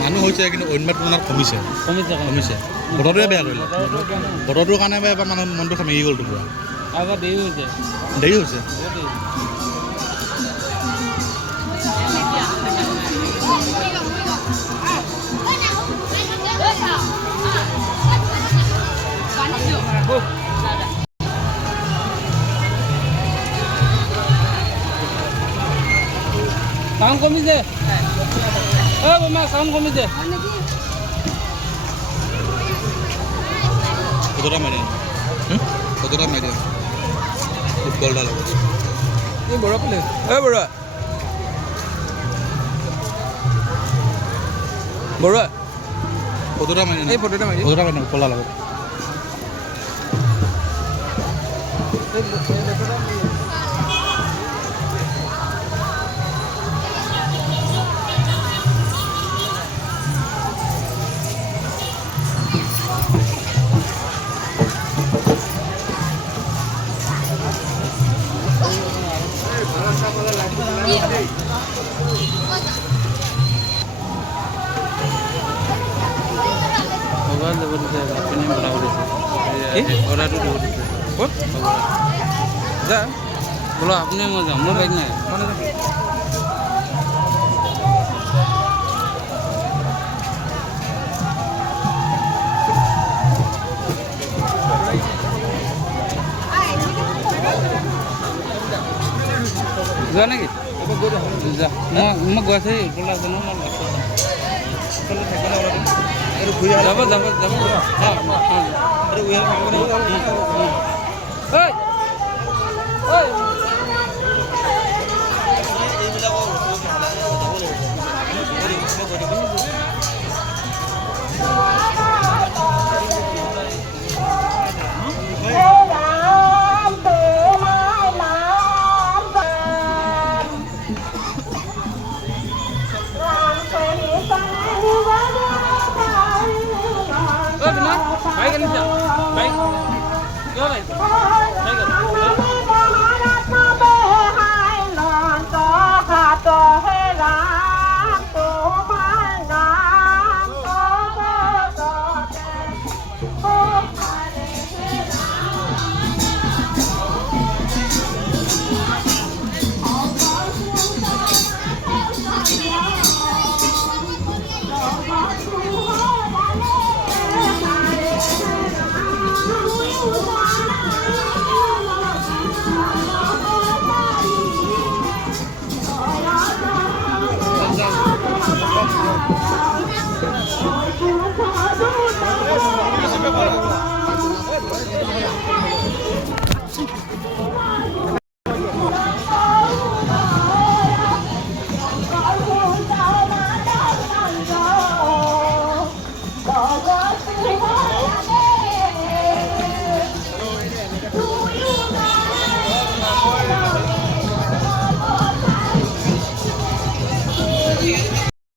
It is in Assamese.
মানুহ হৈছে কিন্তু অন্য তুলনাত কমিছে বতৰটোৱে বেয়া কৰিলে বতৰটোৰ কাৰণে এবাৰ মানুহ মনটো সেমেকি গ'লতো পুৰা দেৰি হৈছে সাউন্ড কমিছে বোমা সাউন্ড কমিছে কতটা মাৰি ফুটবলটা লগত এই বড়া প্লেট বড়া কতটা মাৰি এই ফটোটা মাৰি কলা লগত बोलो अपने मजा मोर बाइक नहीं जा ना कि जा मैं गया से बोला था ना যাব যাব যাব হ্যাঁ হ্যাঁ আরে ওই ওই ওই बाइक नहीं जा बाइक क्यों बाइक Yeah.